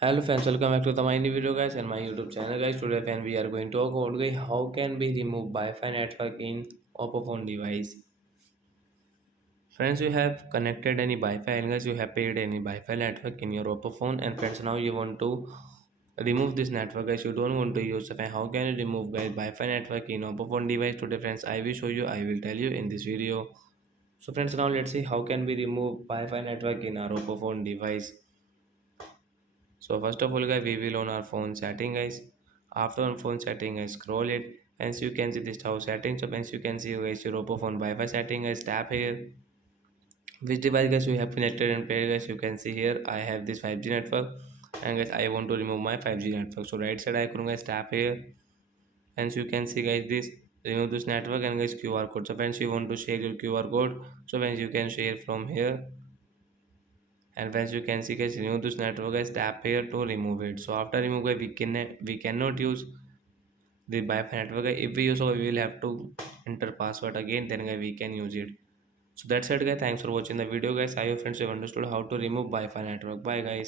Hello friends, welcome back to the my new video guys and my YouTube channel guys. Today friend we are going to talk about guys how can we remove Wi-Fi network in Oppo phone device. Friends, you have connected any Wi-Fi and guys you have paid any Wi-Fi network in your Oppo phone, and friends now you want to remove this network guys. You don't want to use the fan. How can you remove guys Wi-Fi network in Oppo phone device? Today friends I will show you. I will tell you in this video. So friends now let's see how can we remove Wi-Fi network in our Oppo phone device. So first of all guys we will on our phone setting guys. After on phone setting guys scroll it, and you can see this house settings. So hence you can see guys your Oppo phone Wi-Fi setting guys, tap here which device guys you have connected and paired guys. You can see here I have this 5G network, and guys I want to remove my 5G network. So right side icon guys, tap here, and you can see guys this remove this network and guys QR code. So friends you want to share your QR code, so friends you can share from here, and friends you can see guys remove this network guys, tap here to remove it. So after remove guys we cannot use the Wi-Fi network guys. If we use, so we will have to enter password again, then guys we can use it. So that's it guys, thanks for watching the video guys. I hope friends you have understood how to remove Wi-Fi network. Bye guys.